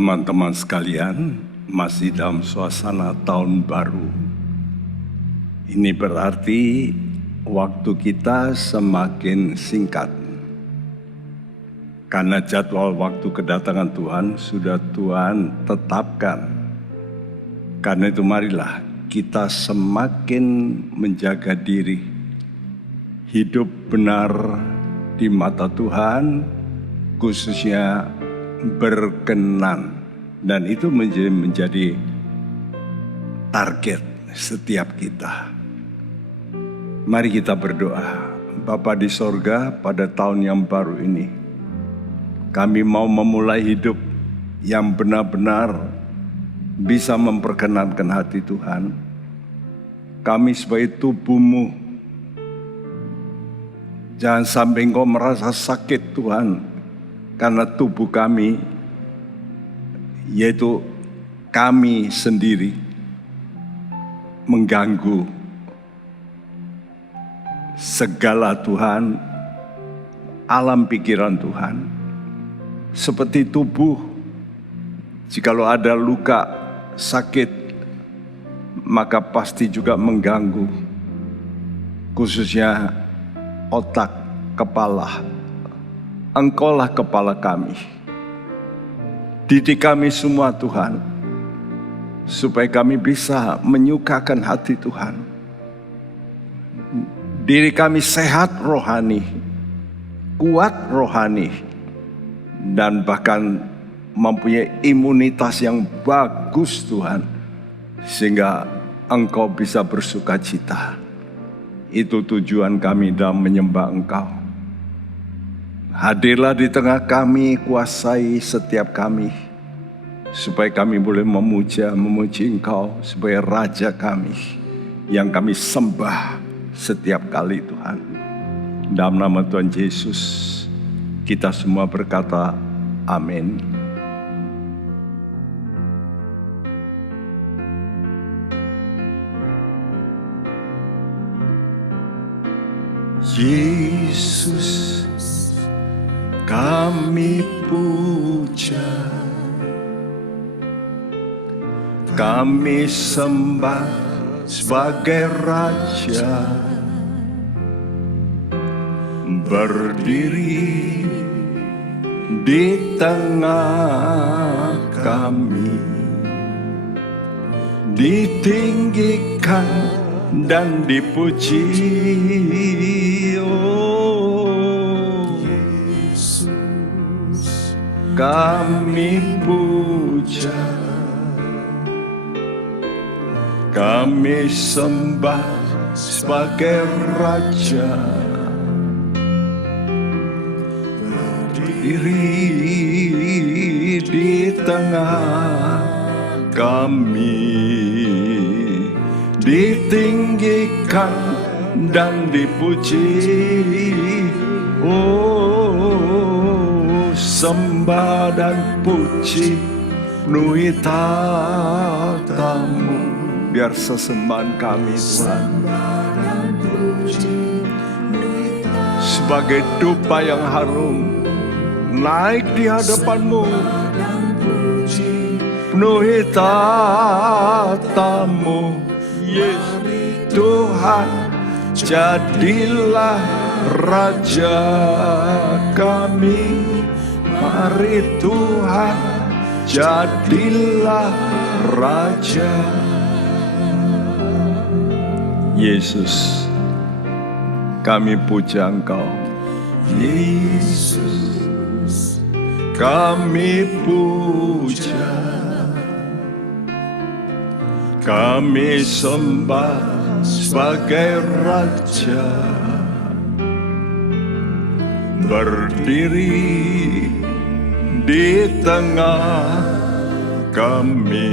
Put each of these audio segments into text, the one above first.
Teman-teman sekalian, masih dalam suasana tahun baru. Ini berarti waktu kita semakin singkat. Karena jadwal waktu kedatangan Tuhan sudah Tuhan tetapkan. Karena itu marilah kita semakin menjaga diri. Hidup benar di mata Tuhan, khususnya berkenan, dan itu menjadi target setiap kita. Mari kita berdoa. Bapa di sorga, pada tahun yang baru ini kami mau memulai hidup yang benar-benar bisa memperkenankan hati Tuhan. Kami sebagai tubuh-Mu, jangan sampai Engkau merasa sakit Tuhan, karena tubuh kami, yaitu kami sendiri, mengganggu segala Tuhan, alam pikiran Tuhan. Seperti tubuh, jikalau ada luka, sakit, maka pasti juga mengganggu, khususnya otak, kepala. Engkaulah kepala kami. Didik kami semua Tuhan, supaya kami bisa menyukakan hati Tuhan. Diri kami sehat rohani, kuat rohani, dan bahkan mempunyai imunitas yang bagus Tuhan, sehingga Engkau bisa bersukacita. Itu tujuan kami dalam menyembah Engkau. Hadirlah di tengah kami, kuasai setiap kami, supaya kami boleh memuji Engkau sebagai Raja kami, yang kami sembah setiap kali Tuhan. Dalam nama Tuhan Yesus, kita semua berkata, amin. Yesus, kami puja, kami sembah sebagai Raja, berdiri di tengah kami, ditinggikan dan dipuji. Kami puja, kami sembah sebagai Raja, berdiri di tengah kami, ditinggikan dan dipuji. Sembah dan puji penuhi tatamu. Biar sesembahan kami Tuhan sebagai dupa yang harum naik di hadapan-Mu, penuhi tatamu. Yesus Tuhan, jadilah Raja kami. Mari Tuhan, jadilah Raja. Yesus, kami puja Engkau. Yesus, kami puja, kami sembah sebagai Raja, berdiri di tengah kami,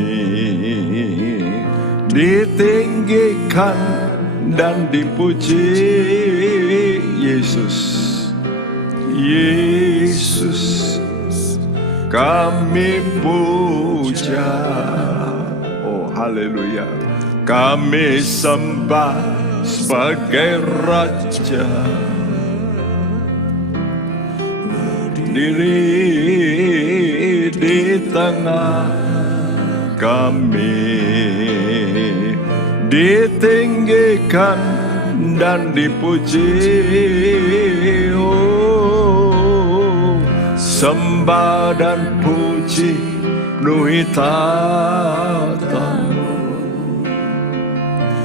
ditinggikan dan dipuji. Yesus, Yesus, kami puja. Oh haleluya. Kami sembah sebagai Raja, berdiri di tengah kami, ditinggikan dan dipuji. Oh, sembah dan puji penuhi tatamu.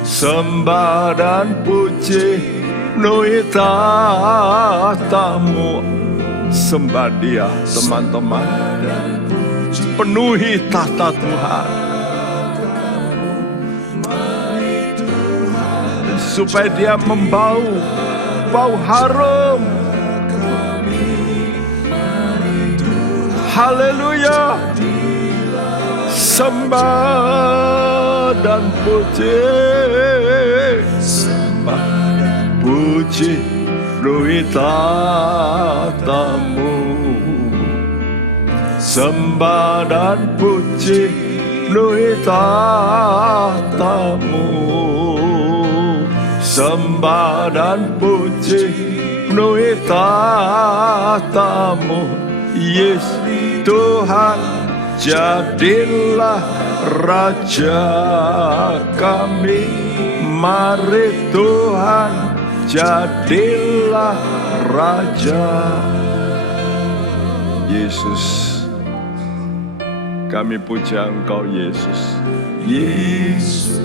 Sembah dan puji penuhi tatamu. Sembah Dia, teman-teman. Penuhi tahta Tuhan, supaya Dia membau bau harum. Haleluya. Sembah dan puji, sembah dan puji penuhi tatamu. Sembah dan puji penuhi tatamu. Sembah dan puji penuhi tatamu. Yes Tuhan, jadilah Raja kami. Mari Tuhan, jadilah Raja. Yesus, kami puja Engkau Yesus. Yesus,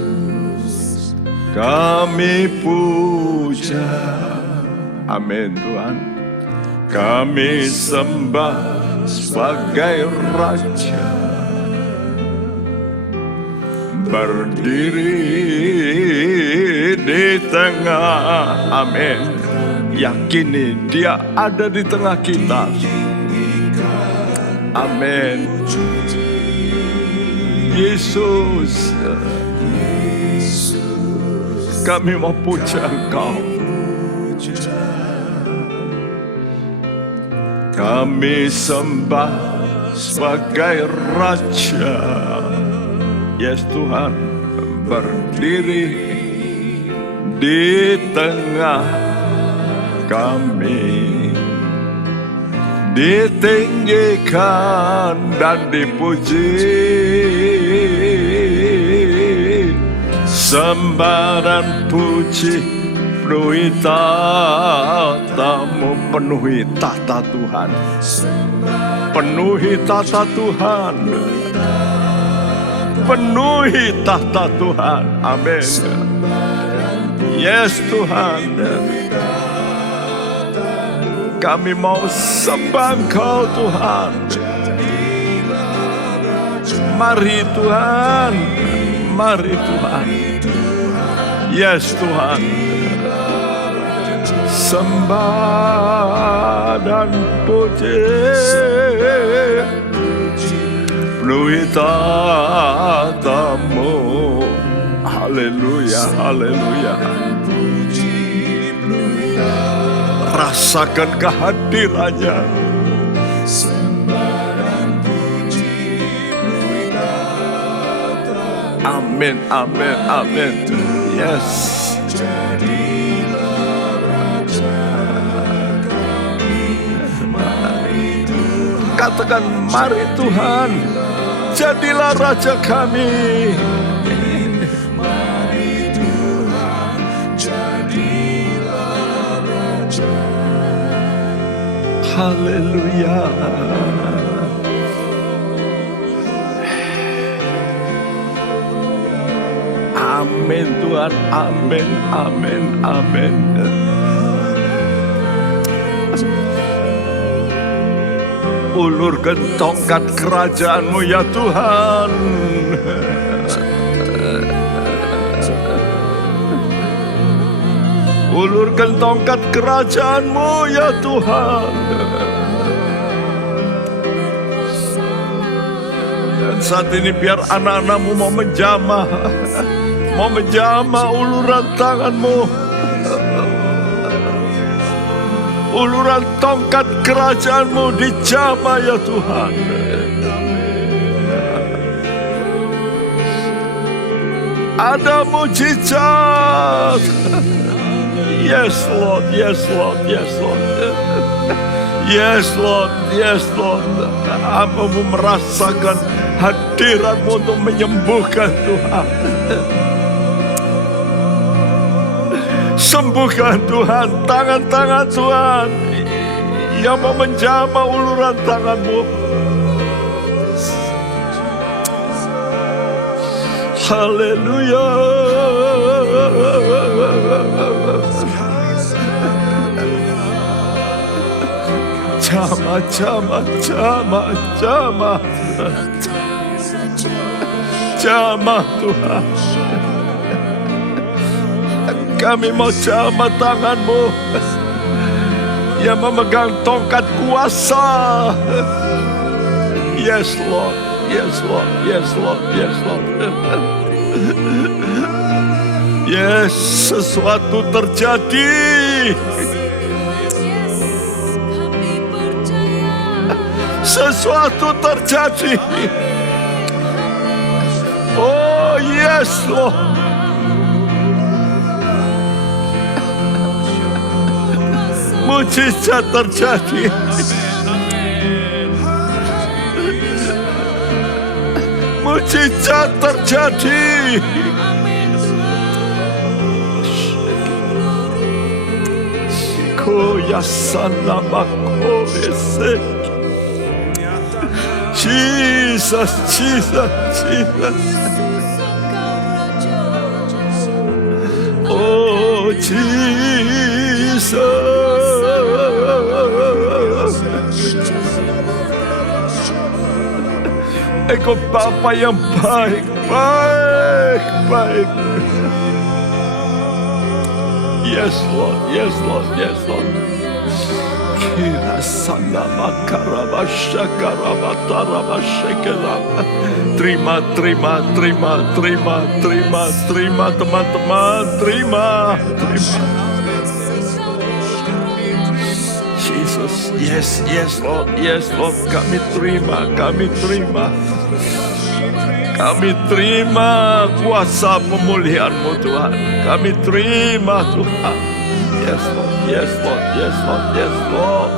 kami puja. Amin Tuhan. Kami sembah sebagai Raja, berdiri di tengah. Amin. Yakini Dia ada di tengah kita. Amin. Yesus, kami mau puja Engkau. Kami sembah sebagai Raja. Yes Tuhan, berdiri di tengah kami, ditinggikan dan dipuji. Sembah dan puji penuhi tatamu. Penuhi tahta Tuhan, penuhi tahta Tuhan, penuhi tahta Tuhan. Amin. Yes Tuhan, kami mau sembah Engkau Tuhan. Mari Tuhan, mari Tuhan. Yes Tuhan, sembah dan puji penuhi tatamu. Haleluya, haleluya. Rasakan kehadirannya. Amin, amin, amin. Yes. Katakan, mari Tuhan, jadilah Raja kami. Mari Tuhan, jadilah Raja. Haleluya. Amin Tuhan, amin, amin, amin. Ulurkan tongkat kerajaan-Mu ya Tuhan. Ulurkan tongkat kerajaan-Mu ya Tuhan. Dan saat ini biar anak-anak-Mu mau menjamah uluran tangan-Mu. Uluran tongkat kerajaan-Mu dijamah ya Tuhan. Ada mujizat. Yes Lord, yes Lord, yes Lord. Yes Lord, yes Lord. Hamba mau merasakan hadirat-Mu untuk menyembuhkan Tuhan. Sembuhkan Tuhan, tangan-tangan Tuhan yang mau menjamah uluran tangan-Mu. Haleluya. Jamah, jamah, jamah, jamah. Jamah Tuhan. Kami mau jamah tangan-Mu yang memegang tongkat kuasa. Yes Lord, yes Lord, yes Lord, yes Lord. Yes, sesuatu terjadi. Sesuatu terjadi. Oh yes Lord. Mujizat terjadi. Mujizat terjadi. Koyasana makoese. Jesus, Jesus, Jesus. Oh Jesus. Engkau Bapa yang baik, baik, baik. Yes Lord, yes Lord, yes Lord. Terima, terima, terima, terima, terima, terima teman-teman, terima, terima. Jesus, yes, yes Lord, yes Lord, kami terima, kami terima. Kami terima kuasa pemulihan-Mu Tuhan. Kami terima Tuhan. Yes Lord, yes Lord, yes Lord, yes Lord.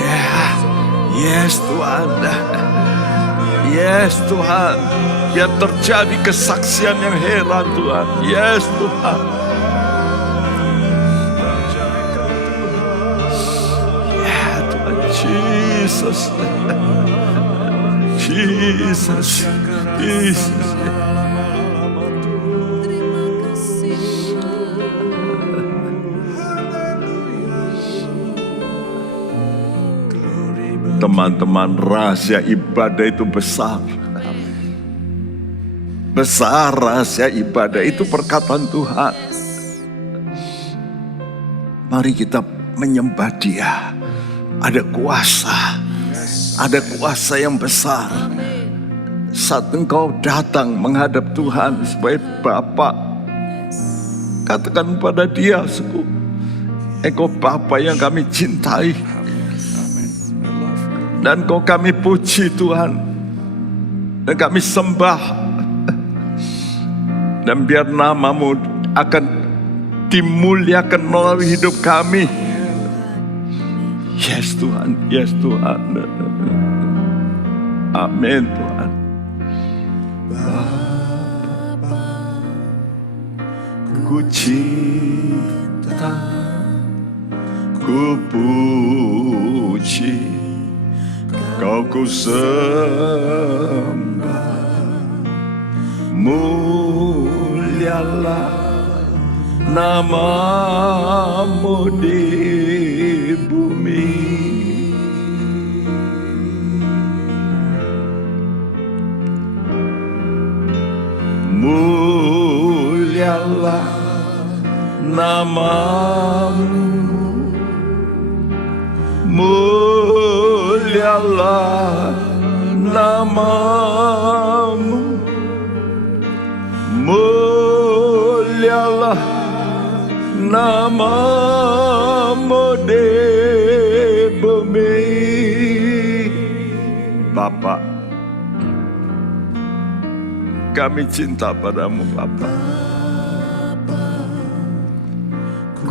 Yeah, yes Tuhan. Yes Tuhan. Biar terjadi kesaksian yang heran Tuhan. Yes Tuhan. Ya Tuhan Jesus. Jesus, Jesus. Teman-teman, rahasia ibadah itu besar. Besar rahasia ibadah itu perkataan Tuhan. Mari kita menyembah Dia. Ada kuasa. Ada kuasa yang besar. Saat engkau datang menghadap Tuhan sebagai Bapa, katakan pada Dia, Engkau Bapa yang kami cintai. Dan Engkau kami puji Tuhan. Dan kami sembah. Dan biar nama-Mu akan dimuliakan melalui hidup kami. Yes Tuhan, yes Tuhan. Amin Tuhan. Bapa, ku cinta, ku puji, Kau ku sembah, mulialah nama-Mu di bumi. Mulialah nama-Mu, mulialah nama-Mu, mulialah nama-Mu di bumi. Bapa, kami cinta padamu Bapa.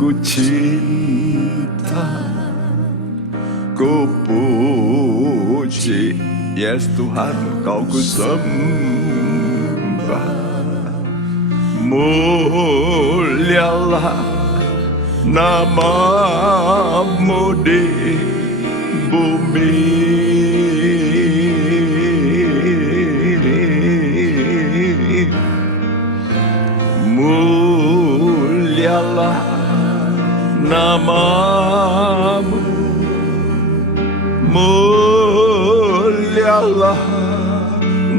ku cinta, ku puji. Yes Tuhan, Kau ku sembah. Mulialah nama-Mu di bumi. Mulialah nama-Mu, mulialah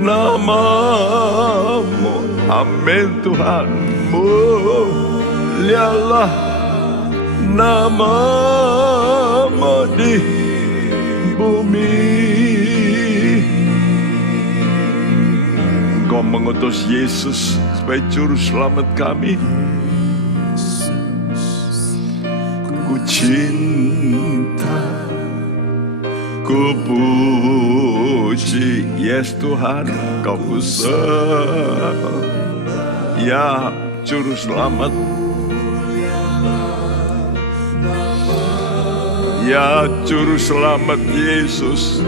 nama-Mu. Amin Tuhan. Mulialah nama-Mu di bumi. Engkau mengutus Yesus sebagai juru selamat kami. Ku cinta, ku puji. Yes Tuhan, Kau ku sembah. Ya juru selamat, ya juru selamat Yesus,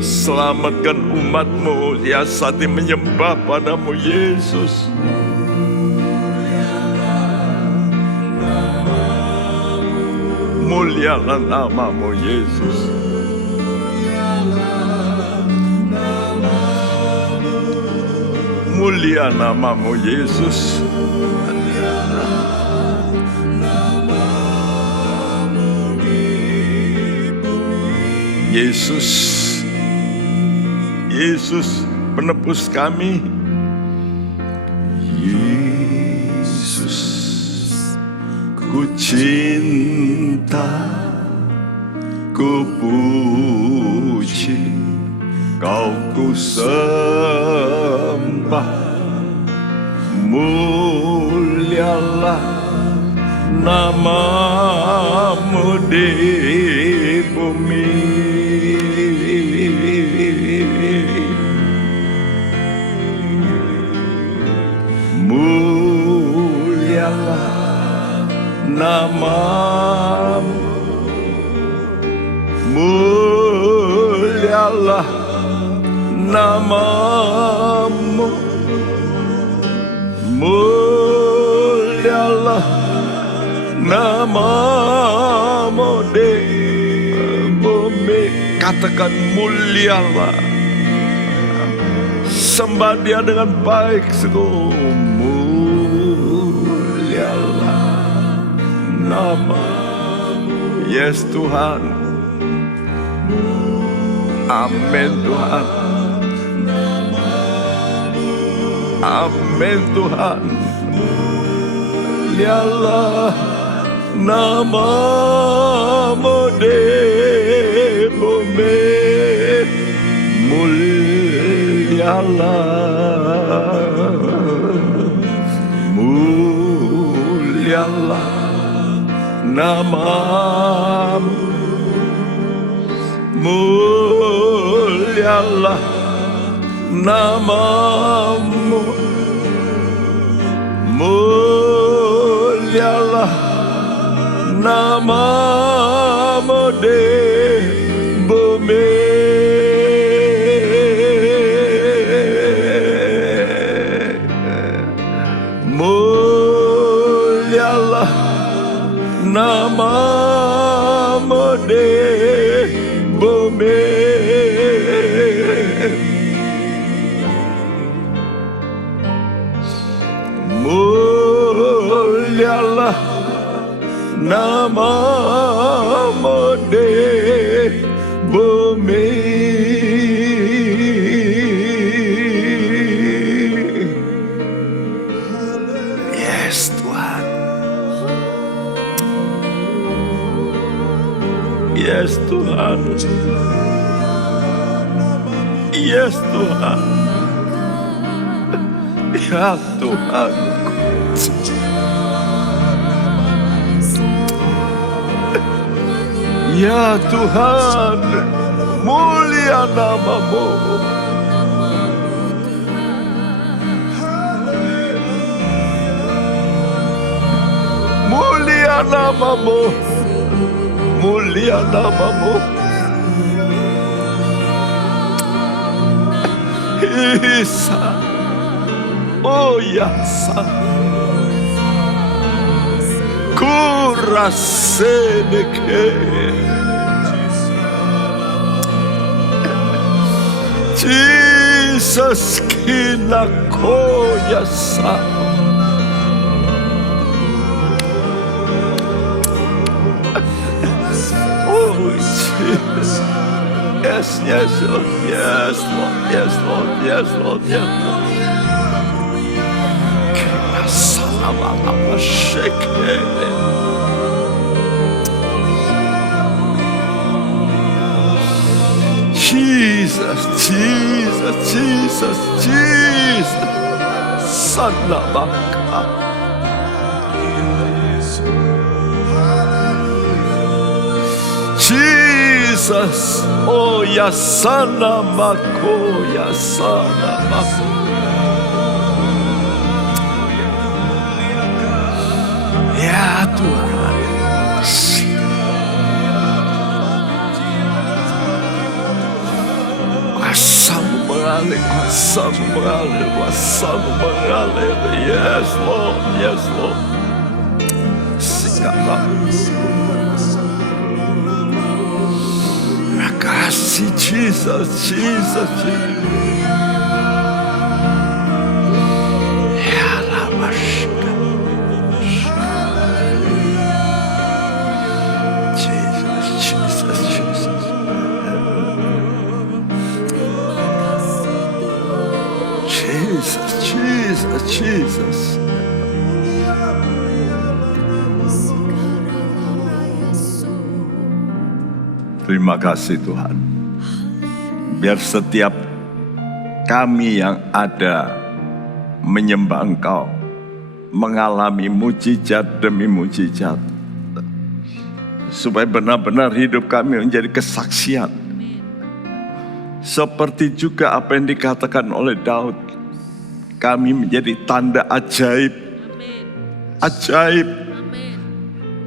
selamatkan umat-Mu. Ya saat ini menyembah pada-Mu Yesus. Mulialah nama-Mu Yesus. Mulia nama-Mu Yesus. Yesus, Yesus penebus kami. Yesus, ku cinta, ku puji. Kau ku sembah. Mulialah nama-Mu di bumi. Mulialah nama-Mu, mulialah nama-Mu, mulialah nama-Mu di bumi. Katakan mulialah, sembah Dia dengan baik. Mulialah nama-Mu. Yes Tuhan. Amin Tuhan. Amin Tuhan. Mulialah nama-Mu di bumi. Mulialah, mulialah nama-Mu, mulialah nama-Mu, mulialah nama-Mu di bumi. Mulialah nama-Mu di bumi. Mulialah nama-Mu di bumi. Yes Tuhan. Yes Tuhan. Yes Tuhan. Ya Tuhan. Ya Tuhan, mulia nama-Mu. namamu, mulia namamu. Isa, oh ya sa, kuraseneke, Jesus kinakoya sa. Oh Jesus. Yes, yes, Lord, yes, Lord, yes, Lord, yes, Lord, yes, Lord. Jesus, Jesus, Jesus, Jesus. Sanabaka. Jesus, oh ya sana mako, ya sana mako. Ya Tuhan, kuasamu mengalir, kuasamu mengalir, kuasamu mengalir. Yes Lord, yes Lord. Sikaplah. Kasih Jesus, Jesus, Jesus. Ya Rabbashka. Jesus, Jesus, Jesus. Jesus, Jesus, Jesus. Terima kasih Tuhan. Biar setiap kami yang ada menyembah Engkau, mengalami mujizat demi mujizat. Supaya benar-benar hidup kami menjadi kesaksian. Seperti juga apa yang dikatakan oleh Daud. Kami menjadi tanda ajaib. Ajaib.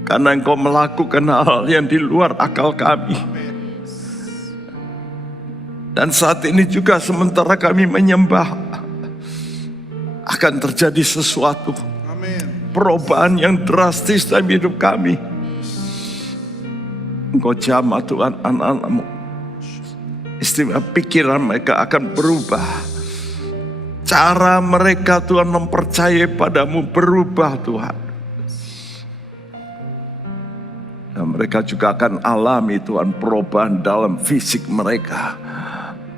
Karena Engkau melakukan hal yang di luar akal kami. Dan saat ini juga sementara kami menyembah, akan terjadi sesuatu. Perubahan yang drastis dalam hidup kami. Engkau jamah Tuhan anak-anak-Mu. Istimewa pikiran mereka akan berubah. Cara mereka Tuhan mempercayai padamu berubah Tuhan. Dan mereka juga akan alami Tuhan perubahan dalam fisik mereka.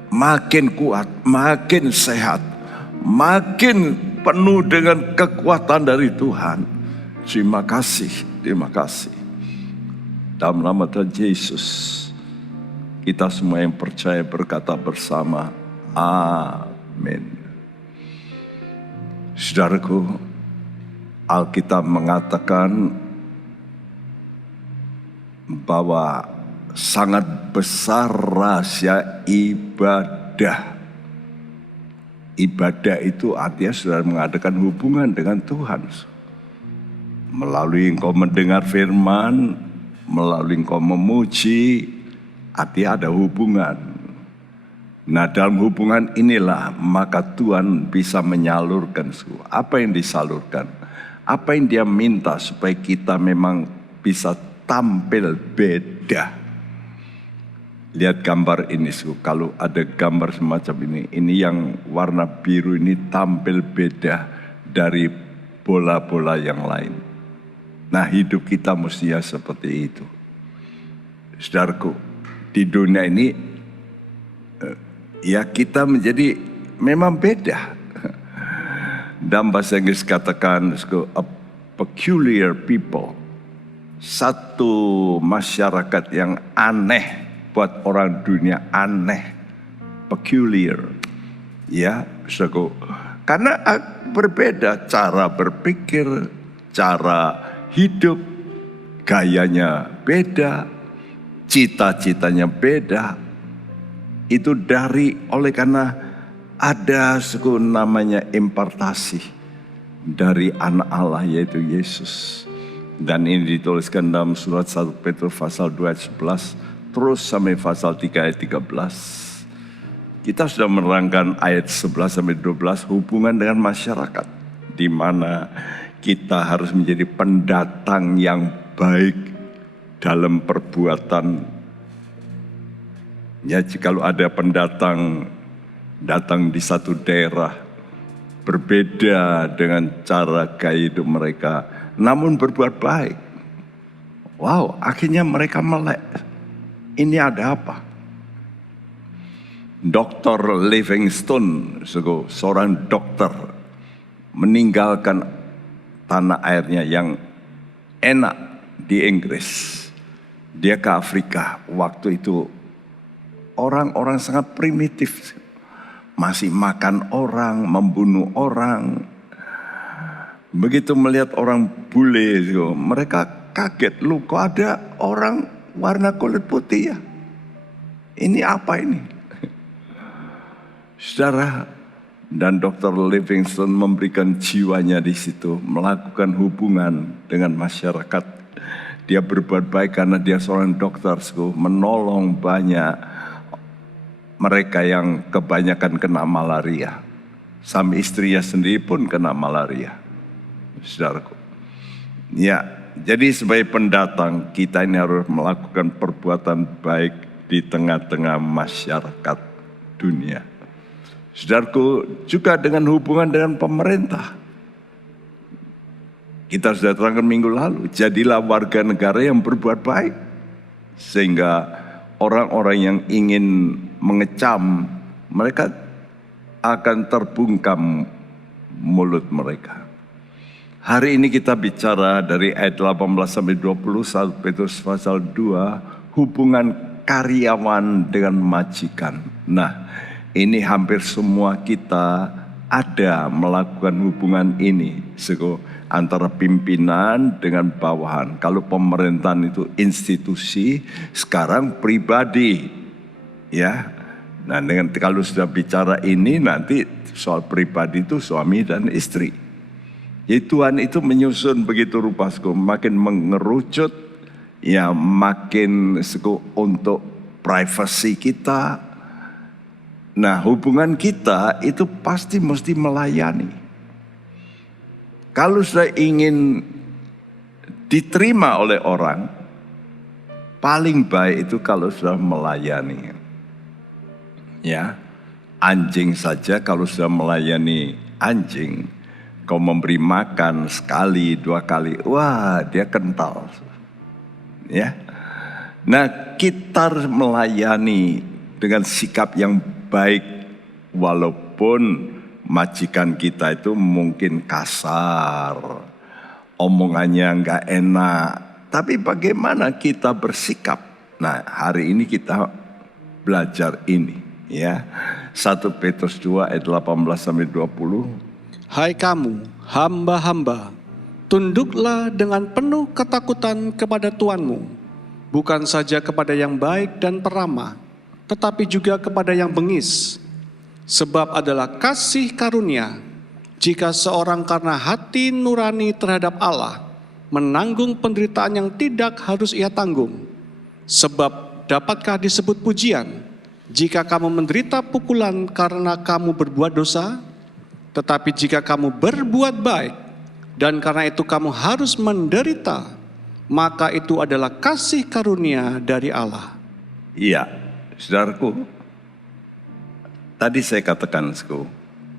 Makin kuat, makin sehat, makin penuh dengan kekuatan dari Tuhan. Terima kasih, terima kasih. Dalam nama Tuhan Yesus, kita semua yang percaya berkata bersama, amin. Saudaraku, Alkitab mengatakan bahwa sangat besar rahasia ibadah. Ibadah itu artinya saudara mengadakan hubungan dengan Tuhan. Melalui engkau mendengar firman, melalui engkau memuji, artinya ada hubungan. Nah dalam hubungan inilah maka Tuhan bisa menyalurkan apa yang disalurkan. Apa yang Dia minta supaya kita memang bisa tampil beda. Lihat gambar ini, kalau ada gambar semacam ini yang warna biru ini tampil beda dari bola-bola yang lain. Nah hidup kita mestinya seperti itu. Saudaraku, di dunia ini ya kita menjadi memang beda. Dalam bahasa Inggris katakan a peculiar people. Satu masyarakat yang aneh buat orang dunia, aneh, peculiar, ya, saudaraku. Karena berbeda cara berpikir, cara hidup, gayanya beda, cita-citanya beda. Itu oleh karena ada namanya impartasi dari anak Allah yaitu Yesus. Dan ini dituliskan dalam surat 1 Petrus pasal 2 ayat 11 terus sampai pasal 3 ayat 13. Kita sudah menerangkan ayat 11 sampai 12 hubungan dengan masyarakat, di mana kita harus menjadi pendatang yang baik dalam perbuatan. Ya, jikalau ada pendatang datang di satu daerah berbeda dengan cara gaya hidup mereka, namun berbuat baik. Wow, akhirnya mereka melek. Ini ada apa? Dr. Livingstone, seorang dokter, meninggalkan tanah airnya yang enak di Inggris. Dia ke Afrika. Waktu itu orang-orang sangat primitif. Masih makan orang, membunuh orang. Begitu melihat orang bule, mereka kaget. Loh, kok ada orang warna kulit putih ya? Ini apa ini? Saudara, dan Dr. Livingstone memberikan jiwanya di situ, melakukan hubungan dengan masyarakat. Dia berbuat baik karena dia seorang dokter, menolong banyak mereka yang kebanyakan kena malaria. Sampai istrinya sendiri pun kena malaria. Saudaraku. Ya, jadi sebagai pendatang kita ini harus melakukan perbuatan baik di tengah-tengah masyarakat dunia. Saudaraku, juga dengan hubungan dengan pemerintah. Kita sudah terangkan minggu lalu, jadilah warga negara yang berbuat baik. Sehingga orang-orang yang ingin mengecam, mereka akan terbungkam mulut mereka. Hari ini kita bicara dari ayat 18 sampai 20, 1 Petrus pasal 2, hubungan karyawan dengan majikan. Nah, ini hampir semua kita ada melakukan hubungan ini, antara pimpinan dengan bawahan. Kalau pemerintahan itu institusi, sekarang pribadi, ya. Nah, kalau sudah bicara ini nanti soal pribadi itu suami dan istri. Jadi Tuhan itu menyusun begitu rupa, makin mengerucut, ya makin untuk privasi kita. Nah, hubungan kita itu pasti mesti melayani. Kalau sudah ingin diterima oleh orang, paling baik itu kalau sudah melayani. Ya, anjing saja kalau sudah melayani anjing, kau memberi makan sekali, 2 kali, wah dia kental. Ya, nah kita harus melayani dengan sikap yang baik, walaupun majikan kita itu mungkin kasar, omongannya enggak enak, tapi bagaimana kita bersikap? Nah, hari ini kita belajar ini, ya. 1 Petrus 2 ayat 18 sampai 20. Hai kamu, hamba-hamba, tunduklah dengan penuh ketakutan kepada Tuanmu, bukan saja kepada yang baik dan peramah, tetapi juga kepada yang bengis. Sebab adalah kasih karunia jika seorang karena hati nurani terhadap Allah menanggung penderitaan yang tidak harus ia tanggung. Sebab dapatkah disebut pujian jika kamu menderita pukulan karena kamu berbuat dosa? Tetapi jika kamu berbuat baik dan karena itu kamu harus menderita, maka itu adalah kasih karunia dari Allah. Iya, saudaraku, tadi saya katakan,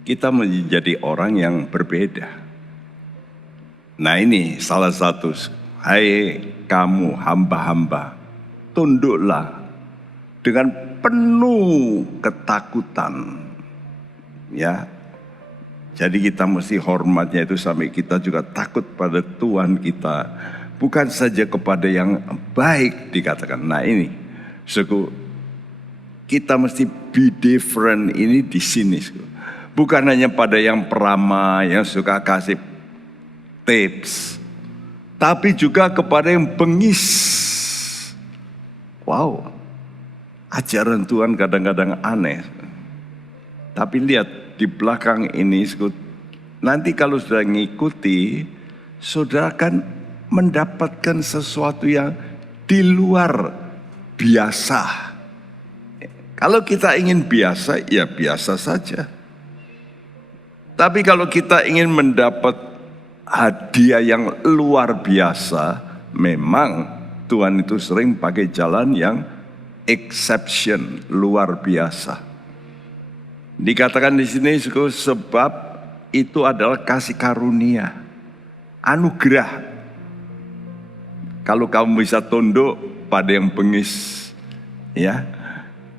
kita menjadi orang yang berbeda. Nah ini salah satu, hai kamu hamba-hamba, tunduklah dengan penuh ketakutan. Ya, jadi kita mesti hormatnya itu sampai kita juga takut pada Tuhan kita. Bukan saja kepada yang baik dikatakan. Nah ini, kita mesti be different ini di sini. Bukan hanya pada yang peramah, yang suka kasih tips. Tapi juga kepada yang bengis. Wow, ajaran Tuhan kadang-kadang aneh. Tapi lihat di belakang ini, nanti kalau sudah ngikuti, saudara kan mendapatkan sesuatu yang di luar biasa. Kalau kita ingin biasa, ya biasa saja. Tapi kalau kita ingin mendapat hadiah yang luar biasa, memang Tuhan itu sering pakai jalan yang exception, luar biasa. Dikatakan di sini sebab itu adalah kasih karunia, anugerah. Kalau kamu bisa tunduk pada yang bengis, ya.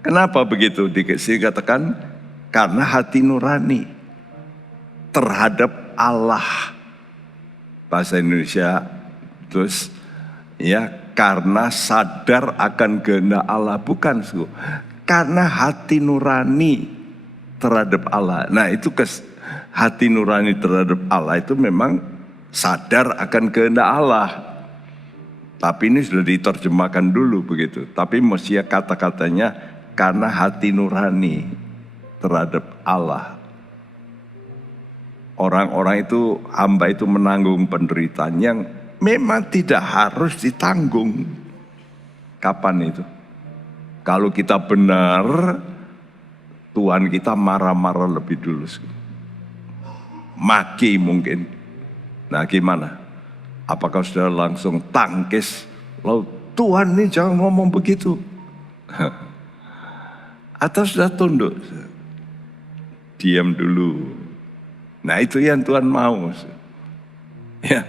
Kenapa begitu? Dikatakan karena hati nurani terhadap Allah. Bahasa Indonesia terus ya, karena sadar akan kehendak Allah, bukan karena hati nurani terhadap Allah. Nah, itu hati nurani terhadap Allah itu memang sadar akan kehendak Allah. Tapi ini sudah diterjemahkan dulu begitu. Tapi mestinya kata-katanya karena hati nurani terhadap Allah. Orang-orang itu, hamba itu menanggung penderitaan yang memang tidak harus ditanggung. Kapan itu? Kalau kita benar, Tuhan kita marah-marah lebih dulu. Maki mungkin. Nah gimana? Apakah sudah langsung tangkis? Lalu Tuhan ini jangan ngomong begitu. Atau sudah tunduk? Diam dulu. Nah itu yang Tuhan mau. Ya,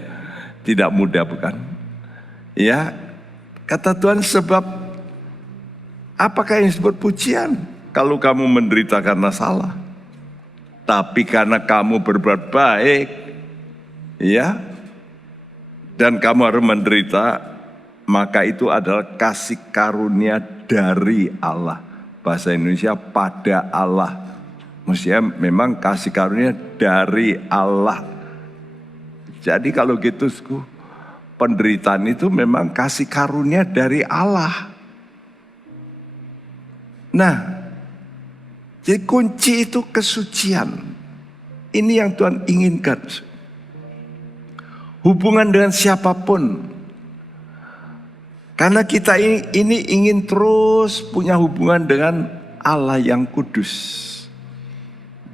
tidak mudah bukan? Ya, kata Tuhan sebab apakah yang disebut pujian? Kalau kamu menderita karena salah. Tapi karena kamu berbuat baik, ya, dan kamu harus menderita, maka itu adalah kasih karunia dari Allah. Bahasa Indonesia pada Allah. Maksudnya memang kasih karunia dari Allah. Jadi kalau gitu, penderitaan itu memang kasih karunia dari Allah. Nah, jadi kunci itu kesucian. Ini yang Tuhan inginkan. Hubungan dengan siapapun. Karena kita ini ingin terus punya hubungan dengan Allah yang kudus.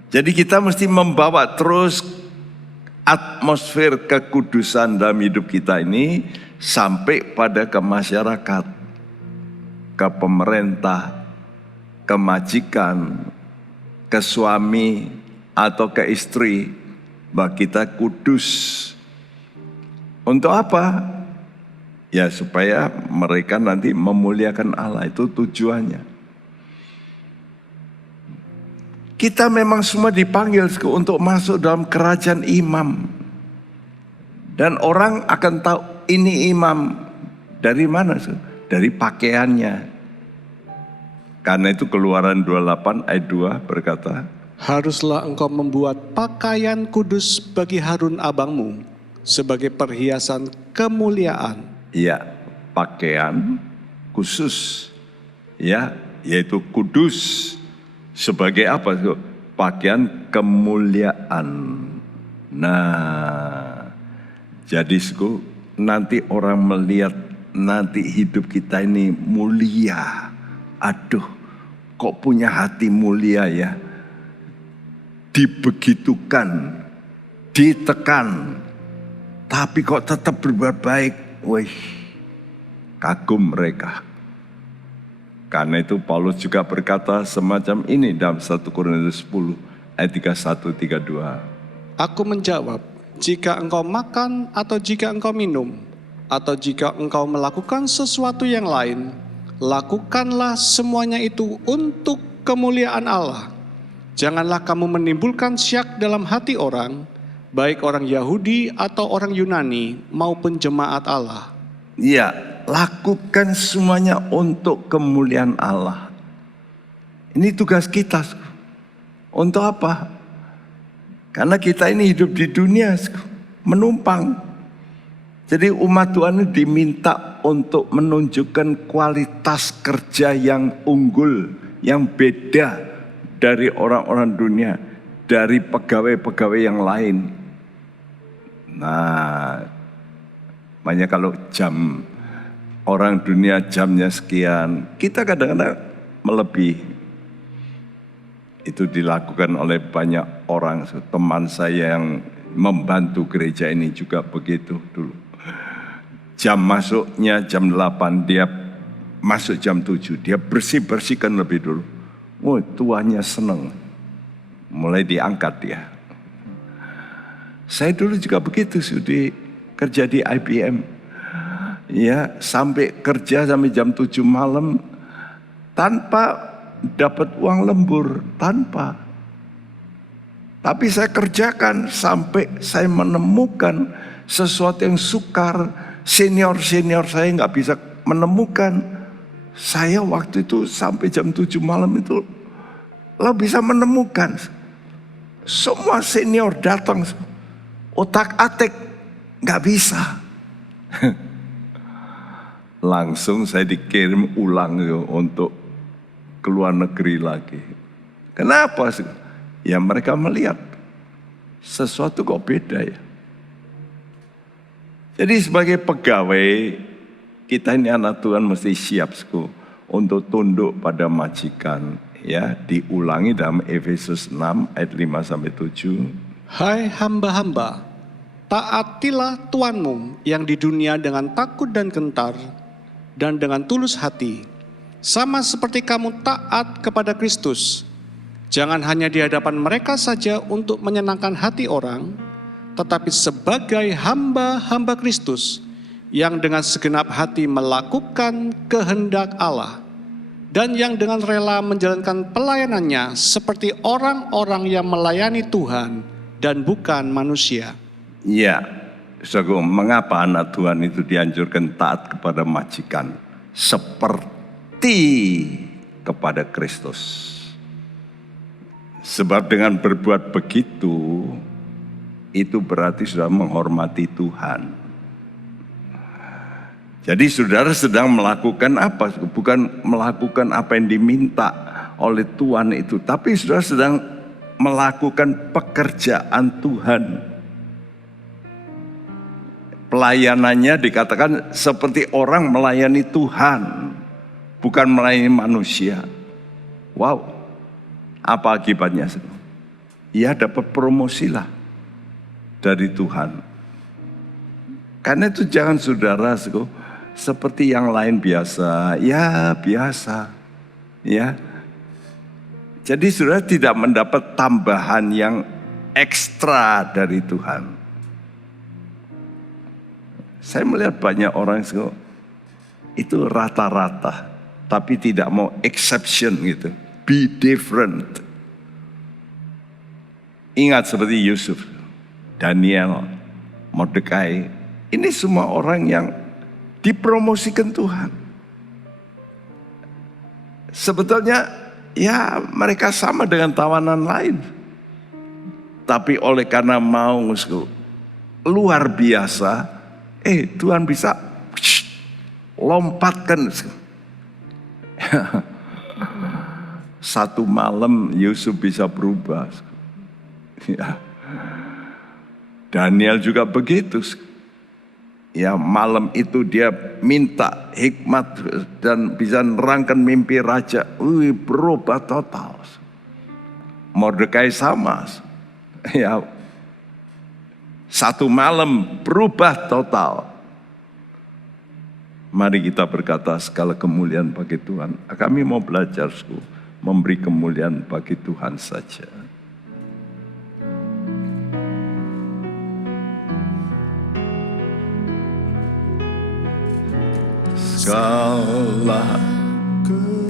Jadi kita mesti membawa terus atmosfer kekudusan dalam hidup kita ini sampai pada ke masyarakat, ke pemerintah, ke majikan, ke suami atau ke istri, bahwa kita kudus. Untuk apa? Ya supaya mereka nanti memuliakan Allah, itu tujuannya. Kita memang semua dipanggil untuk masuk dalam kerajaan imam. Dan orang akan tahu ini imam dari mana? Dari pakaiannya. Karena itu Keluaran 28 ayat 2 berkata, haruslah engkau membuat pakaian kudus bagi Harun abangmu sebagai perhiasan kemuliaan. Ya, pakaian khusus. Ya, yaitu kudus. Sebagai apa? Pakaian kemuliaan. Nah, jadi nanti orang melihat nanti hidup kita ini mulia. Aduh, kok punya hati mulia ya? Dibegitukan, ditekan, tapi kok tetap berbuat baik. Wih, kagum mereka. Karena itu Paulus juga berkata semacam ini dalam 1 Korintus 10 ayat 31-32. Aku menjawab, jika engkau makan atau jika engkau minum, atau jika engkau melakukan sesuatu yang lain, lakukanlah semuanya itu untuk kemuliaan Allah. Janganlah kamu menimbulkan syak dalam hati orang, baik orang Yahudi atau orang Yunani maupun jemaat Allah. Ya, lakukan semuanya untuk kemuliaan Allah. Ini tugas kita. Untuk apa? Karena kita ini hidup di dunia menumpang. Jadi umat Tuhan ini diminta untuk menunjukkan kualitas kerja yang unggul, yang beda dari orang-orang dunia, dari pegawai-pegawai yang lain. Nah, Makanya kalau jam orang dunia jamnya sekian, kita kadang-kadang melebihi. Itu dilakukan oleh banyak orang, teman saya yang membantu gereja ini juga begitu dulu. Jam masuknya jam 8, dia masuk jam 7, dia bersih-bersihkan lebih dulu. Oh, tuannya senang, mulai diangkat dia. Saya dulu juga begitu, sudah kerja di IBM. Ya, sampai kerja sampai jam 7 malam tanpa dapat uang lembur, tanpa. Tapi saya kerjakan sampai saya menemukan sesuatu yang sukar. Senior-senior saya nggak bisa menemukan. Saya waktu itu sampai jam 7 malam itu lo bisa menemukan. Semua senior datang, otak-atik nggak bisa. Langsung saya dikirim ulang untuk ke luar negeri lagi. Kenapa sih? Ya mereka melihat sesuatu kok beda ya. Jadi sebagai pegawai, kita ini anak Tuhan mesti siap untuk tunduk pada majikan. Ya, diulangi dalam Efesus 6 ayat 5-7. Hai hamba-hamba, taatilah Tuanmu yang di dunia dengan takut dan gentar dan dengan tulus hati, sama seperti kamu taat kepada Kristus. Jangan hanya di hadapan mereka saja untuk menyenangkan hati orang, tetapi sebagai hamba-hamba Kristus yang dengan segenap hati melakukan kehendak Allah dan yang dengan rela menjalankan pelayanannya seperti orang-orang yang melayani Tuhan dan bukan manusia. Ya, saudara, mengapa anak Tuhan itu dianjurkan taat kepada majikan seperti kepada Kristus? Sebab dengan berbuat begitu, itu berarti sudah menghormati Tuhan. Jadi saudara sedang melakukan apa? Bukan melakukan apa yang diminta oleh Tuhan itu, tapi saudara sedang melakukan pekerjaan Tuhan. Pelayanannya dikatakan seperti orang melayani Tuhan, bukan melayani manusia. Wow. Apa akibatnya? Ia dapat promosi lah dari Tuhan. Karena itu jangan saudara seperti yang lain biasa, ya biasa, ya. Jadi saudara tidak mendapat tambahan yang ekstra dari Tuhan. Saya melihat banyak orang itu rata-rata, tapi tidak mau exception gitu. Be different. Ingat seperti Yusuf, Daniel, Mordekai. Ini semua orang yang dipromosikan Tuhan. Sebetulnya ya mereka sama dengan tawanan lain. Tapi oleh karena mau luar biasa, Tuhan bisa lompatkan. Satu malam Yusuf bisa berubah. Ya. Daniel juga begitu. Ya, malam itu dia minta hikmat dan bisa nerangkan mimpi raja. Berubah total. Mordekai sama. Ya, satu malam berubah total. Mari kita berkata segala kemuliaan bagi Tuhan. Kami mau belajar memberi kemuliaan bagi Tuhan saja. Segala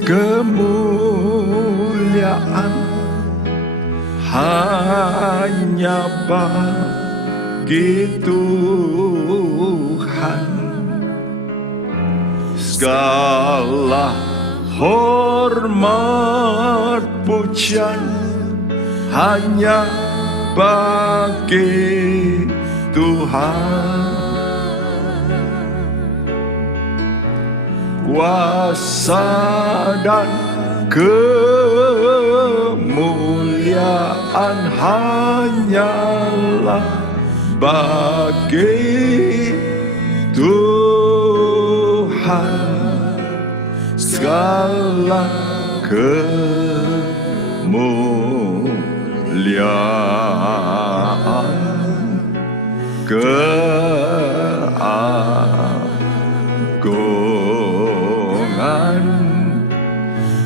kemuliaan hanya bagi Tuhan. Segala hormat pujian hanya bagi Tuhan. Kuasa dan kemuliaan hanyalah bagi Tuhan, segala kemuliaan, keagungan,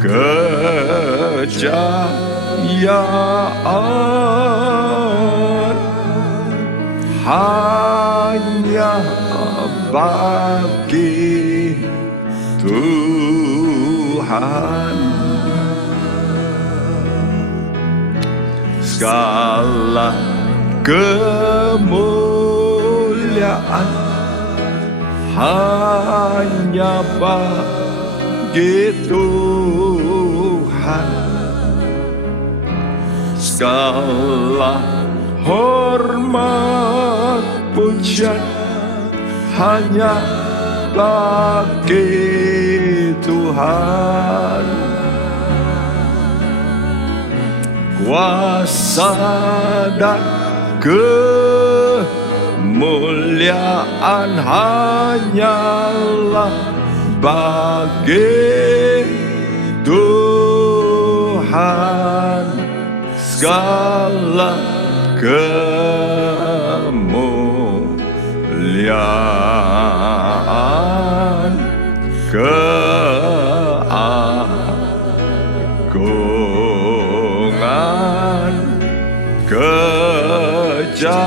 kejayaan hanya bagi Tuhan. Segala kemuliaan hanya bagi Tuhan. Segala hormat pujian hanya bagi Tuhan. Kuasa dan kemuliaan hanyalah bagi Tuhan. Segala kemuliaan, keagungan, kejayaan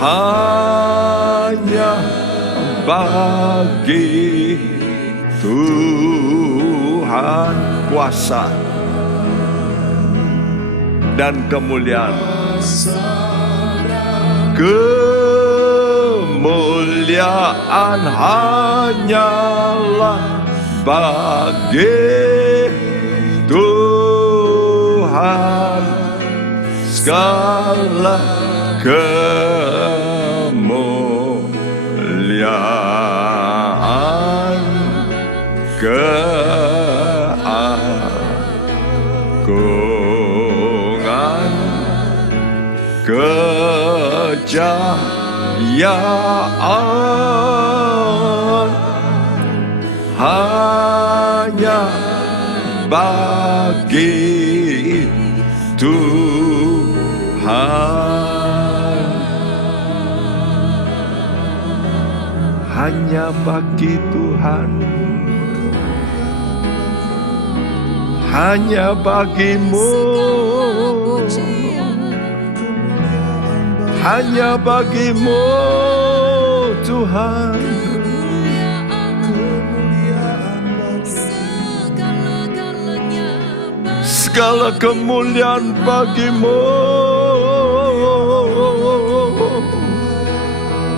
hanya bagi Tuhan. Kuasa dan kemuliaan, kemuliaan hanyalah bagi Tuhan. Segala kemuliaan, keagungan, kejayaan hanya bagi Tuhan. Hanya bagi Tuhan. Hanya bagimu, hanya bagimu Tuhan. Segala kemuliaan bagimu,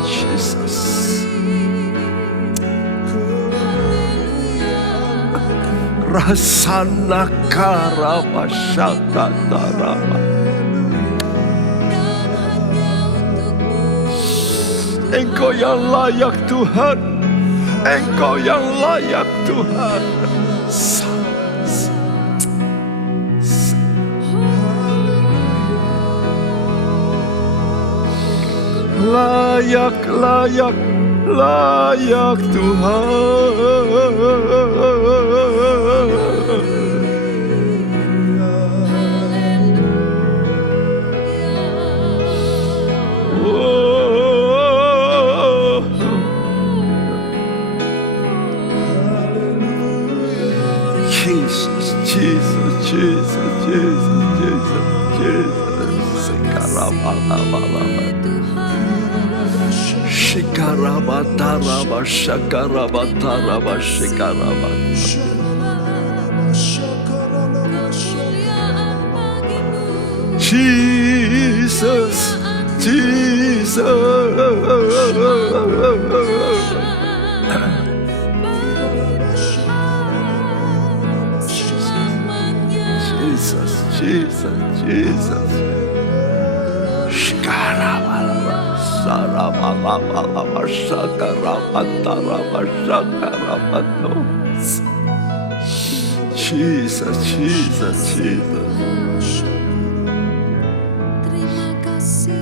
Jesus. Rasana karama syakatarama. Engkau yang layak Tuhan, Engkau yang layak Tuhan. Layak, layak, layak Tuhan. Oh, Jesus, Jesus, Jesus, Jesus, Jesus, Jesus. Shikarabataraba, shakarabataraba, shikarabat. Jesus, Jesus. Jesus, Jesus, Jesus. Shikarabalaba, sarabalaba, shakarabataraba, shakarabato. Jesus, Jesus, Jesus. Terima kasih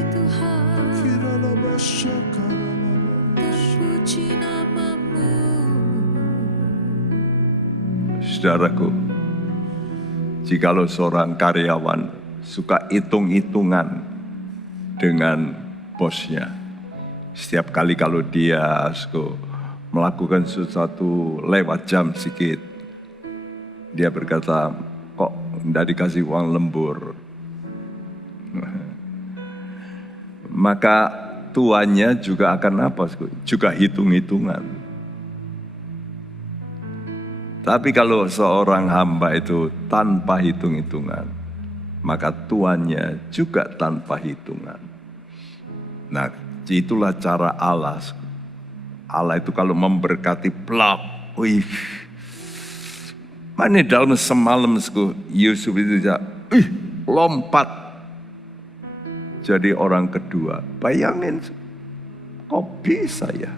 Saudaraku, jikalau seorang karyawan suka hitung-hitungan dengan bosnya, setiap kali kalau dia melakukan sesuatu lewat jam sedikit, dia berkata, kok tidak dikasih uang lembur? Maka tuannya juga akan apa? Juga hitung-hitungan. Tapi kalau seorang hamba itu tanpa hitung-hitungan, maka tuannya juga tanpa hitungan. Nah, itulah cara Allah. Allah itu kalau memberkati plak, wih, mana dalam semalam Yusuf itu lompat jadi orang kedua. Bayangin, kok bisa ya?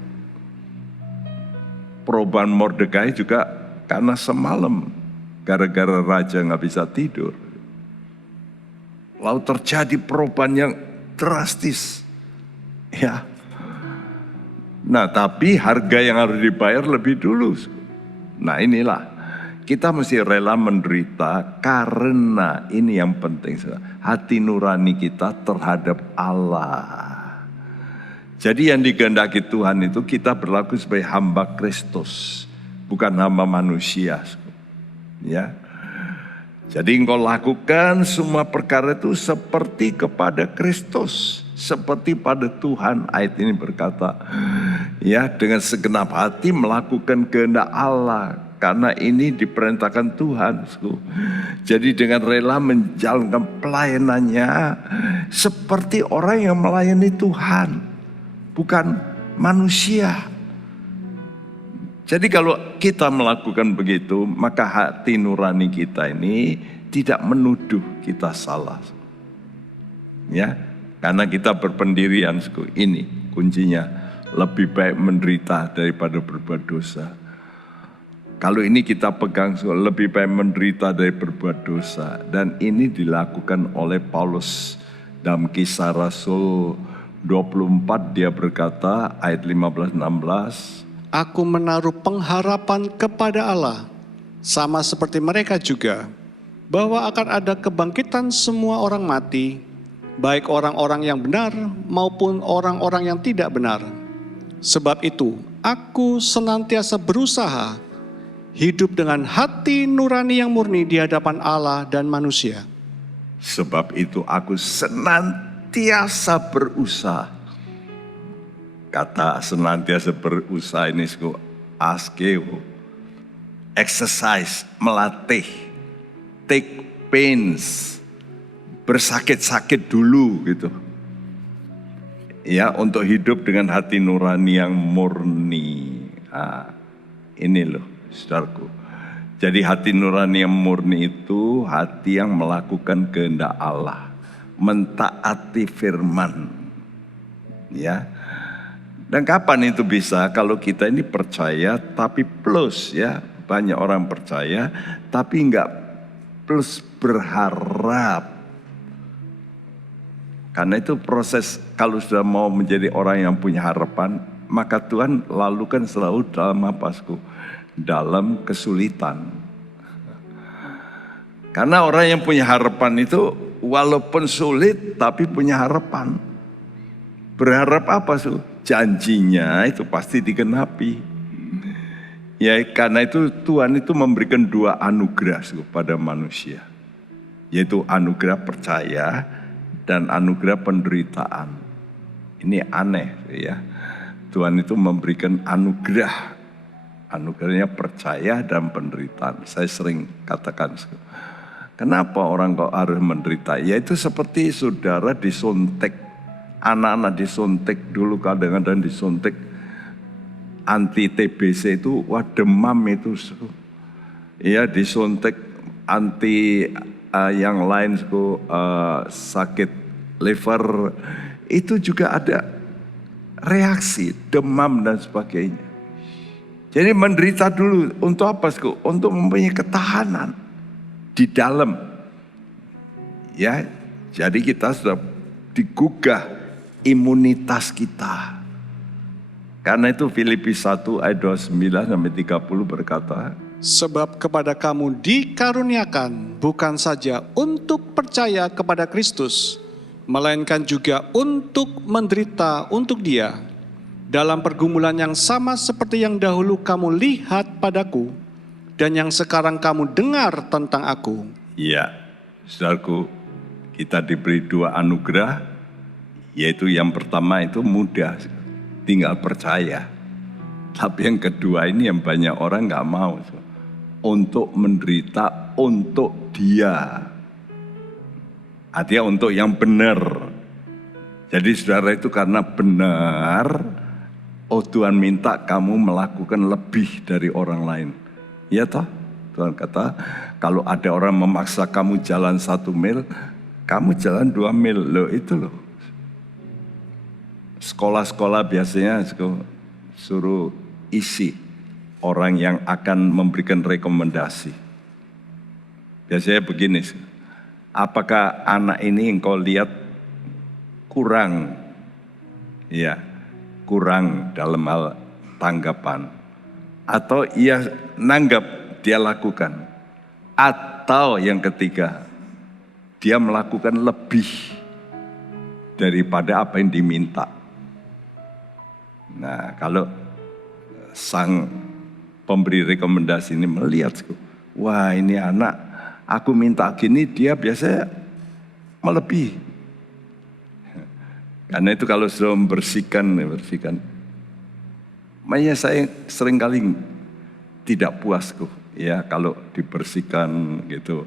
Perubahan Mordekai juga karena semalam, gara-gara raja nggak bisa tidur. Lalu terjadi perubahan yang drastis. Ya. Nah, tapi harga yang harus dibayar lebih dulu. Nah, inilah kita mesti rela menderita karena ini yang penting, hati nurani kita terhadap Allah. Jadi yang dikehendaki Tuhan itu kita berlaku sebagai hamba Kristus, bukan hamba manusia. Ya. Jadi engkau lakukan semua perkara itu seperti kepada Kristus, seperti pada Tuhan. Ayat ini berkata, ya, dengan segenap hati melakukan kehendak Allah, karena ini diperintahkan Tuhan. Jadi dengan rela menjalankan pelayanannya seperti orang yang melayani Tuhan, bukan manusia. Jadi kalau kita melakukan begitu, maka hati nurani kita ini tidak menuduh kita salah. Ya, karena kita berpendirian, ini kuncinya, lebih baik menderita daripada berbuat dosa. Kalau ini kita pegang, lebih baik menderita dari berbuat dosa. Dan ini dilakukan oleh Paulus dalam Kisah Rasul 24, dia berkata ayat 15-16, Aku menaruh pengharapan kepada Allah, sama seperti mereka juga, bahwa akan ada kebangkitan semua orang mati, baik orang-orang yang benar maupun orang-orang yang tidak benar. Sebab itu, aku senantiasa berusaha hidup dengan hati nurani yang murni di hadapan Allah dan manusia. Sebab itu aku senantiasa berusaha. Kata senantiasa berusaha ini askeo, exercise, melatih, take pains, bersakit-sakit dulu gitu. Ya, untuk hidup dengan hati nurani yang murni. Nah, ini loh, saudaraku. Jadi hati nurani yang murni itu hati yang melakukan kehendak Allah, mentaati firman. Ya. Dan kapan itu bisa? Kalau kita ini percaya tapi plus, ya. Banyak orang percaya tapi enggak plus berharap. Karena itu proses, kalau sudah mau menjadi orang yang punya harapan, maka Tuhan lalukan selalu dalam dalam kesulitan. Karena orang yang punya harapan itu walaupun sulit tapi punya harapan. Berharap apa janjinya itu pasti digenapi. Ya, karena itu Tuhan itu memberikan dua anugerah kepada manusia, yaitu anugerah percaya dan anugerah penderitaan. Ini aneh ya. Tuhan itu memberikan anugerah. Anugerahnya percaya dan penderitaan. Saya sering katakan, kenapa orang kok harus menderita? Yaitu seperti saudara disuntik. Anak-anak disuntik dulu, kadang-kadang disuntik anti TBC itu, wah demam itu. Ya, disuntik anti yang lain, sakit liver, itu juga ada reaksi, demam dan sebagainya. Jadi menderita dulu, untuk apa? Untuk mempunyai ketahanan di dalam. Ya, jadi kita sudah digugah imunitas kita. Karena itu Filipi 1 ayat 29-30 berkata, Sebab kepada kamu dikaruniakan bukan saja untuk percaya kepada Kristus, melainkan juga untuk menderita untuk Dia, dalam pergumulan yang sama seperti yang dahulu kamu lihat padaku, dan yang sekarang kamu dengar tentang aku. Ya, saudaraku, kita diberi 2 anugerah, yaitu yang pertama itu mudah, tinggal percaya. Tapi yang kedua ini yang banyak orang gak mau. Untuk menderita untuk Dia. Artinya untuk yang benar. Jadi saudara itu karena benar, Tuhan minta kamu melakukan lebih dari orang lain. Iya toh? Tuhan kata, kalau ada orang memaksa kamu jalan 1 mil, kamu jalan 2 mil. Loh itu loh. Sekolah-sekolah biasanya suruh isi orang yang akan memberikan rekomendasi. Biasanya begini, apakah anak ini engkau lihat kurang, ya, kurang dalam hal tanggapan, atau ia nanggap dia lakukan, atau yang ketiga, dia melakukan lebih daripada apa yang diminta. Nah, kalau sang pemberi rekomendasi ini melihat, wah ini anak, aku minta gini, dia biasanya melebihi. Karena itu kalau sudah membersihkan, makanya saya seringkali tidak puas ya kalau dibersihkan gitu,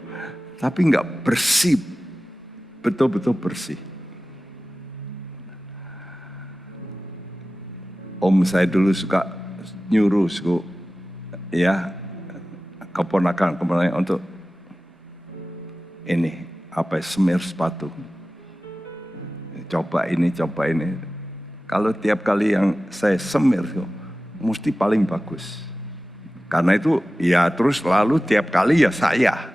tapi nggak bersih, betul-betul bersih. Om saya dulu suka nyuruh ya keponakan untuk ini semir sepatu, coba ini. Kalau tiap kali yang saya semir mesti paling bagus, karena itu ya terus lalu tiap kali ya saya.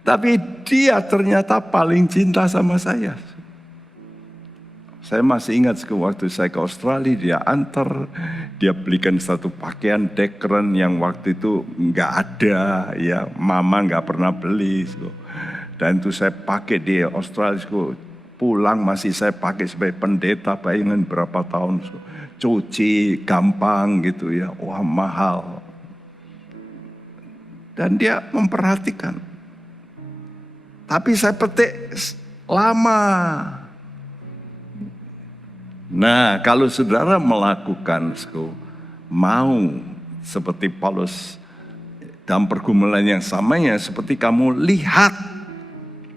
Tapi dia ternyata paling cinta sama saya. Saya masih ingat waktu saya ke Australia, dia antar, dia belikan satu pakaian dekeren yang waktu itu nggak ada, ya mama nggak pernah beli. Dan itu saya pakai di Australia, pulang masih saya pakai sebagai pendeta, bayangin berapa tahun. Cuci gampang gitu ya, wah mahal. Dan dia memperhatikan. Tapi saya petik lama. Nah, kalau saudara melakukan, mau seperti Paulus dalam pergumulan yang samanya, seperti kamu lihat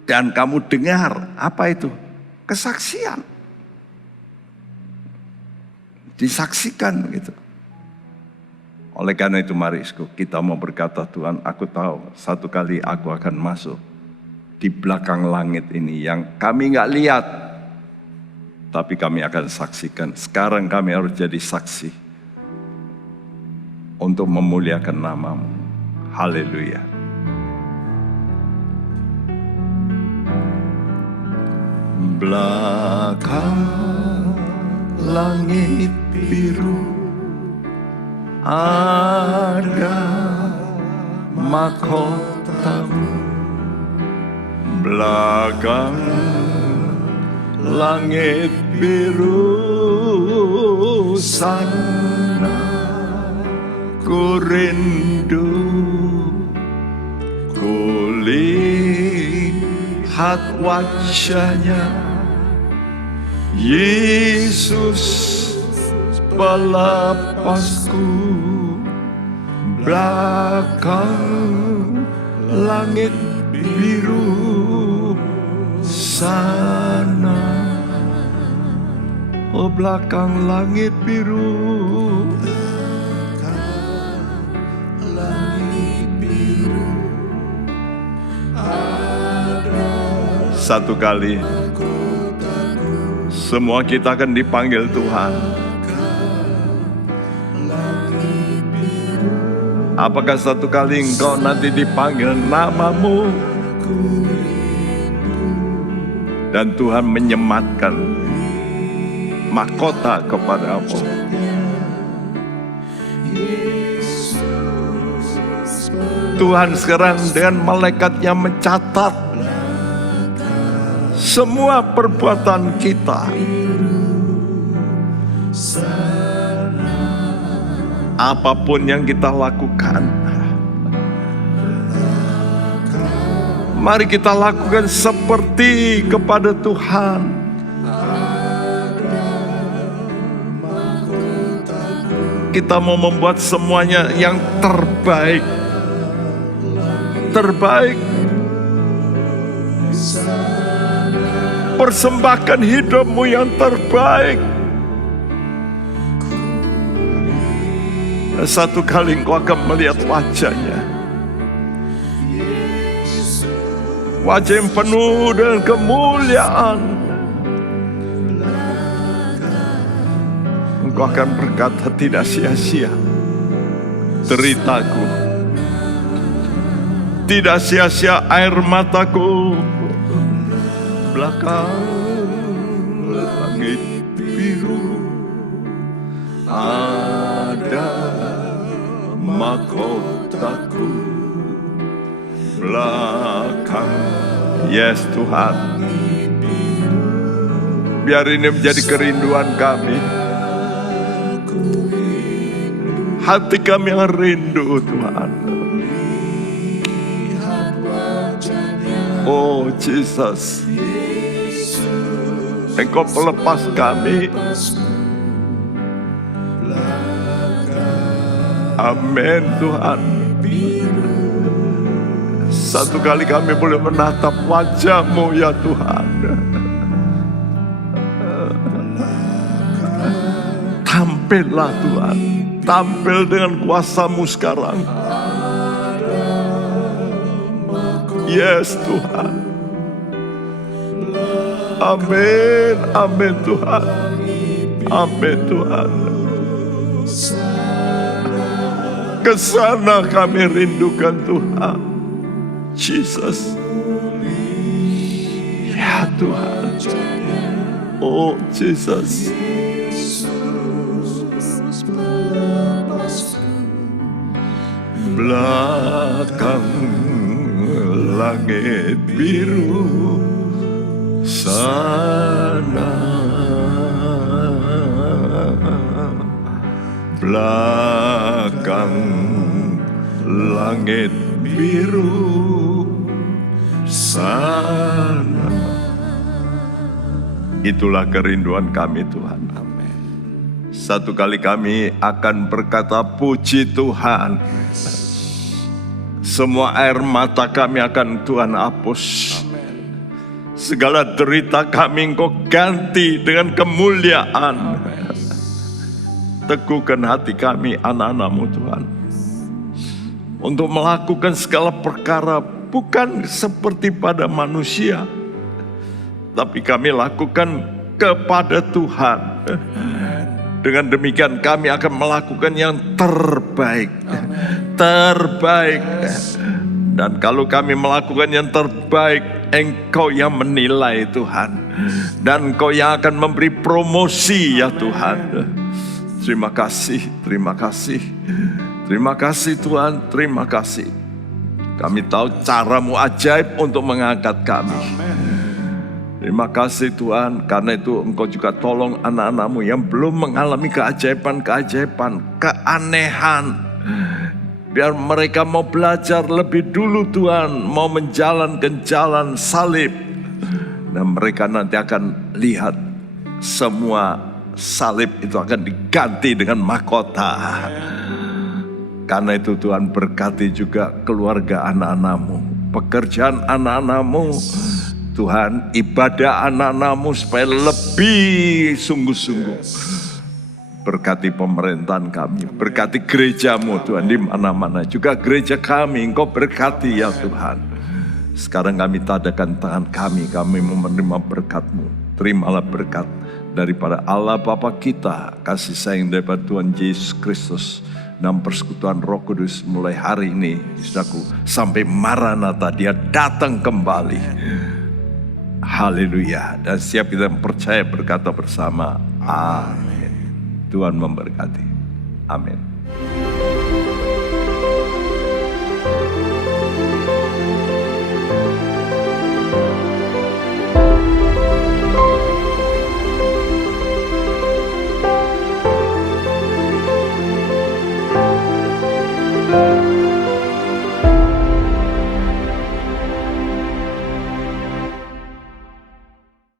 dan kamu dengar, apa itu? Kesaksian. Disaksikan gitu. Oleh karena itu mari kita mau berkata, Tuhan, aku tahu satu kali aku akan masuk di belakang langit ini yang kami nggak lihat. Tapi kami akan saksikan. Sekarang kami harus jadi saksi untuk memuliakan nama-Mu. Haleluya. Belakang langit biru ada mahkota-Mu. Belakang langit biru sana ku rindu, ku lihat wajahnya, Yesus pelepasku. Belakang langit biru sana, oh belakang langit biru, langit biru ada. Satu kali semua kita akan dipanggil Tuhan. Apakah satu kali engkau nanti dipanggil nama-Mu dan Tuhan menyematkan mahkota kepadamu? Tuhan sekarang dengan malaikatnya mencatat semua perbuatan kita. Apapun yang kita lakukan, mari kita lakukan seperti kepada Tuhan. Kita mau membuat semuanya yang terbaik. Terbaik. Persembahkan hidupmu yang terbaik. Dan satu kali engkau akan melihat wajahnya. Wajah yang penuh dengan kemuliaan. Engkau akan berkata, tidak sia-sia deritaku, tidak sia-sia air mataku. Belakang langit biru ada mahkotaku. Belakang, yes Tuhan, biar ini menjadi kerinduan kami. Hati kami yang rindu Tuhan. Oh Jesus, Engkau melepas kami. Amin Tuhan. Satu kali kami boleh menatap wajah-Mu ya Tuhan. Tampillah Tuhan. Tampil dengan kuasa-Mu sekarang. Yes Tuhan. Amin, amin Tuhan. Amin Tuhan. Kesana kami rindukan Tuhan. Jesus. Ya Tuhan. Oh Jesus. Belakang langit biru sana, belakang langit biru sana. Itulah kerinduan kami Tuhan. Amin. Satu kali kami akan berkata puji Tuhan. Semua air mata kami akan Tuhan hapus. Amen. Segala derita kami Engkau ganti dengan kemuliaan. Amen. Teguhkan hati kami anak-anak-Mu Tuhan. Untuk melakukan segala perkara bukan seperti pada manusia. Tapi kami lakukan kepada Tuhan. Dengan demikian kami akan melakukan yang terbaik. Terbaik. Dan kalau kami melakukan yang terbaik, Engkau yang menilai Tuhan. Dan Engkau yang akan memberi promosi ya Tuhan. Terima kasih, terima kasih. Terima kasih Tuhan, terima kasih. Kami tahu cara-Mu ajaib untuk mengangkat kami. Terima kasih Tuhan, karena itu Engkau juga tolong anak-anak-Mu yang belum mengalami keajaiban-keajaiban, keanehan. Biar mereka mau belajar lebih dulu Tuhan, mau menjalankan jalan salib. Dan mereka nanti akan lihat semua salib itu akan diganti dengan mahkota. Karena itu Tuhan berkati juga keluarga anak-anak-Mu, pekerjaan anak-anak-Mu. Tuhan, ibadah anak-anak-Mu supaya lebih sungguh-sungguh. Berkati pemerintahan kami, berkati gereja-Mu Tuhan di mana-mana. Juga gereja kami, Engkau berkati ya Tuhan. Sekarang kami tadakan tangan kami mau menerima berkat-Mu. Terimalah berkat daripada Allah Bapa kita, kasih sayang daripada Tuhan Yesus Kristus, dan persekutuan Roh Kudus mulai hari ini, saudaraku, sampai Maranatha Dia datang kembali. Haleluya. Dan siap kita percaya berkata bersama, amin. Tuhan memberkati. Amin.